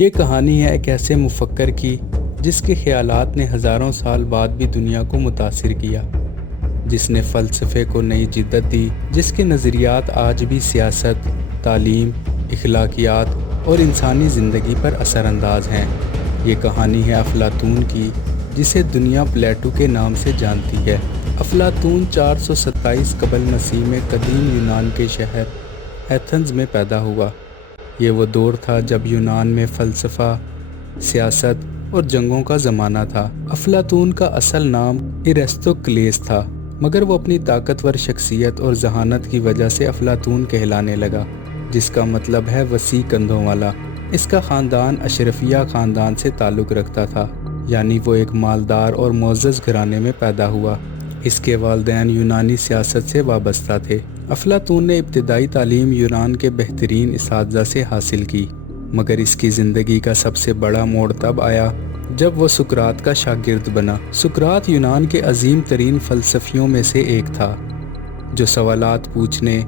یہ کہانی ہے ایک ایسے مفکر کی جس کے خیالات نے ہزاروں سال بعد بھی دنیا کو متاثر کیا، جس نے فلسفے کو نئی جدت دی، جس کے نظریات آج بھی سیاست، تعلیم، اخلاقیات اور انسانی زندگی پر اثر انداز ہیں۔ یہ کہانی ہے افلاطون کی، جسے دنیا پلیٹو کے نام سے جانتی ہے۔ افلاطون 427 قبل مسیح میں قدیم یونان کے شہر ایتھنز میں پیدا ہوا۔ یہ وہ دور تھا جب یونان میں فلسفہ، سیاست اور جنگوں کا زمانہ تھا۔ افلاطون کا اصل نام ارسطوکلیس تھا، مگر وہ اپنی طاقتور شخصیت اور ذہانت کی وجہ سے افلاطون کہلانے لگا، جس کا مطلب ہے وسیع کندھوں والا۔ اس کا خاندان اشرفیہ خاندان سے تعلق رکھتا تھا، یعنی وہ ایک مالدار اور معزز گھرانے میں پیدا ہوا۔ اس کے والدین یونانی سیاست سے وابستہ تھے۔ افلاطون نے ابتدائی تعلیم یونان کے بہترین اساتذہ سے حاصل کی، مگر اس کی زندگی کا سب سے بڑا موڑ تب آیا جب وہ سقراط کا شاگرد بنا۔ سقراط یونان کے عظیم ترین فلسفیوں میں سے ایک تھا، جو سوالات پوچھنے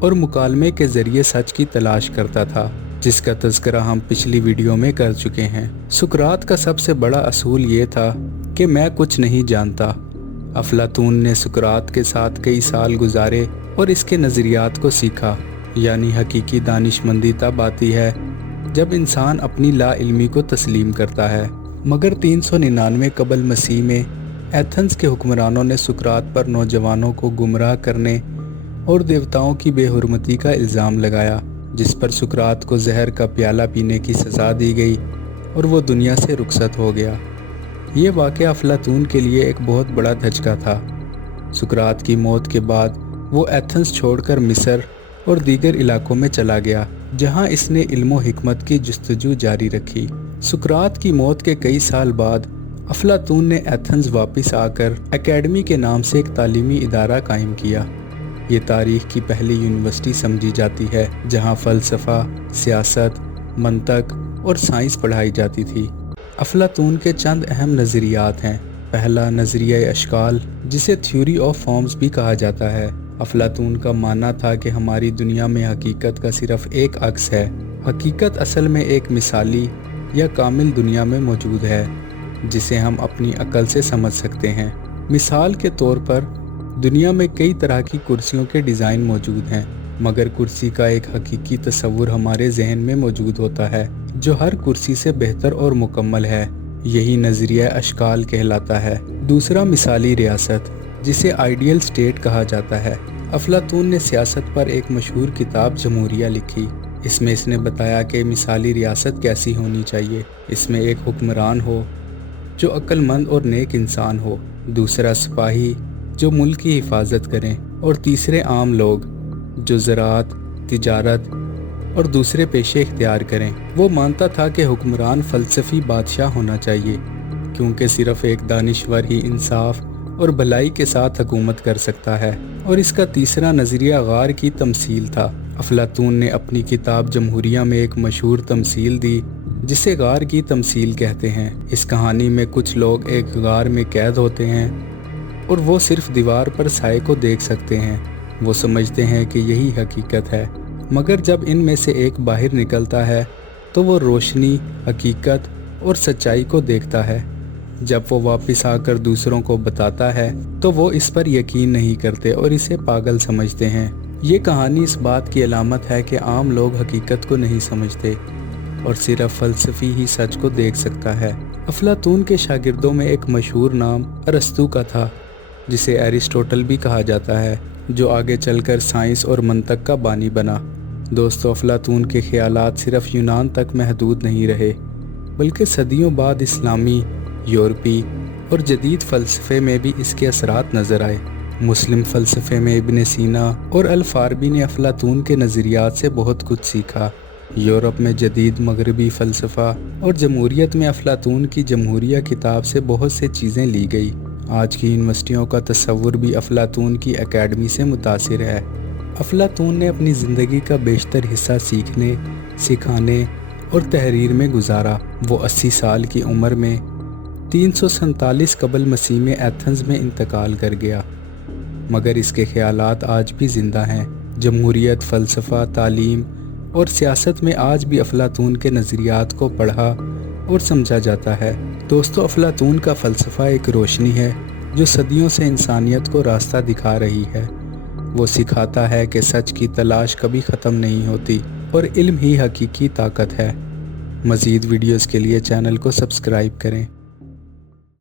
اور مکالمے کے ذریعے سچ کی تلاش کرتا تھا، جس کا تذکرہ ہم پچھلی ویڈیو میں کر چکے ہیں۔ سقراط کا سب سے بڑا اصول یہ تھا کہ میں کچھ نہیں جانتا۔ افلاطون نے سقراط کے ساتھ کئی سال گزارے اور اس کے نظریات کو سیکھا، یعنی حقیقی دانش مندی تب آتی ہے جب انسان اپنی لا علمی کو تسلیم کرتا ہے۔ مگر 399 قبل مسیح میں ایتھنز کے حکمرانوں نے سقراط پر نوجوانوں کو گمراہ کرنے اور دیوتاؤں کی بے حرمتی کا الزام لگایا، جس پر سقراط کو زہر کا پیالہ پینے کی سزا دی گئی اور وہ دنیا سے رخصت ہو گیا۔ یہ واقعہ افلاطون کے لیے ایک بہت بڑا دھچکا تھا۔ سقراط کی موت کے بعد وہ ایتھنز چھوڑ کر مصر اور دیگر علاقوں میں چلا گیا، جہاں اس نے علم و حکمت کی جستجو جاری رکھی۔ سقراط کی موت کے کئی سال بعد افلاطون نے ایتھنز واپس آ کر اکیڈمی کے نام سے ایک تعلیمی ادارہ قائم کیا۔ یہ تاریخ کی پہلی یونیورسٹی سمجھی جاتی ہے جہاں فلسفہ، سیاست، منطق اور سائنس پڑھائی جاتی تھی۔ افلاطون کے چند اہم نظریات ہیں۔ پہلا، نظریہ اشکال، جسے تھیوری آف فارمز بھی کہا جاتا ہے۔ افلاطون کا ماننا تھا کہ ہماری دنیا میں حقیقت کا صرف ایک عکس ہے۔ حقیقت اصل میں ایک مثالی یا کامل دنیا میں موجود ہے، جسے ہم اپنی عقل سے سمجھ سکتے ہیں۔ مثال کے طور پر، دنیا میں کئی طرح کی کرسیوں کے ڈیزائن موجود ہیں، مگر کرسی کا ایک حقیقی تصور ہمارے ذہن میں موجود ہوتا ہے، جو ہر کرسی سے بہتر اور مکمل ہے۔ یہی نظریہ اشکال کہلاتا ہے۔ دوسرا، مثالی ریاست، جسے آئیڈیل اسٹیٹ کہا جاتا ہے۔ افلاطون نے سیاست پر ایک مشہور کتاب جمہوریہ لکھی۔ اس میں اس نے بتایا کہ مثالی ریاست کیسی ہونی چاہیے۔ اس میں ایک حکمران ہو جو عقل مند اور نیک انسان ہو، دوسرا سپاہی جو ملک کی حفاظت کریں، اور تیسرے عام لوگ جو زراعت، تجارت اور دوسرے پیشے اختیار کریں۔ وہ مانتا تھا کہ حکمران فلسفی بادشاہ ہونا چاہیے، کیونکہ صرف ایک دانشور ہی انصاف اور بھلائی کے ساتھ حکومت کر سکتا ہے۔ اور اس کا تیسرا نظریہ غار کی تمثیل تھا۔ افلاطون نے اپنی کتاب جمہوریہ میں ایک مشہور تمثیل دی، جسے غار کی تمثیل کہتے ہیں۔ اس کہانی میں کچھ لوگ ایک غار میں قید ہوتے ہیں اور وہ صرف دیوار پر سائے کو دیکھ سکتے ہیں۔ وہ سمجھتے ہیں کہ یہی حقیقت ہے، مگر جب ان میں سے ایک باہر نکلتا ہے تو وہ روشنی، حقیقت اور سچائی کو دیکھتا ہے۔ جب وہ واپس آ کر دوسروں کو بتاتا ہے تو وہ اس پر یقین نہیں کرتے اور اسے پاگل سمجھتے ہیں۔ یہ کہانی اس بات کی علامت ہے کہ عام لوگ حقیقت کو نہیں سمجھتے اور صرف فلسفی ہی سچ کو دیکھ سکتا ہے۔ افلاطون کے شاگردوں میں ایک مشہور نام ارسطو کا تھا، جسے ایرسٹوٹل بھی کہا جاتا ہے، جو آگے چل کر سائنس اور منطق کا بانی بنا۔ دوستو، افلاطون کے خیالات صرف یونان تک محدود نہیں رہے، بلکہ صدیوں بعد اسلامی، یورپی اور جدید فلسفے میں بھی اس کے اثرات نظر آئے۔ مسلم فلسفے میں ابن سینا اور الفارابی نے افلاطون کے نظریات سے بہت کچھ سیکھا۔ یورپ میں جدید مغربی فلسفہ اور جمہوریت میں افلاطون کی جمہوریہ کتاب سے بہت سے چیزیں لی گئی۔ آج کی یونیورسٹیوں کا تصور بھی افلاطون کی اکیڈمی سے متاثر ہے۔ افلاطون نے اپنی زندگی کا بیشتر حصہ سیکھنے، سکھانے اور تحریر میں گزارا۔ وہ 80 سال کی عمر میں 347 قبل مسیح میں ایتھنز میں انتقال کر گیا، مگر اس کے خیالات آج بھی زندہ ہیں۔ جمہوریت، فلسفہ، تعلیم اور سیاست میں آج بھی افلاطون کے نظریات کو پڑھا اور سمجھا جاتا ہے۔ دوستو، افلاطون کا فلسفہ ایک روشنی ہے جو صدیوں سے انسانیت کو راستہ دکھا رہی ہے۔ وہ سکھاتا ہے کہ سچ کی تلاش کبھی ختم نہیں ہوتی اور علم ہی حقیقی طاقت ہے۔ مزید ویڈیوز کے لیے چینل کو سبسکرائب کریں۔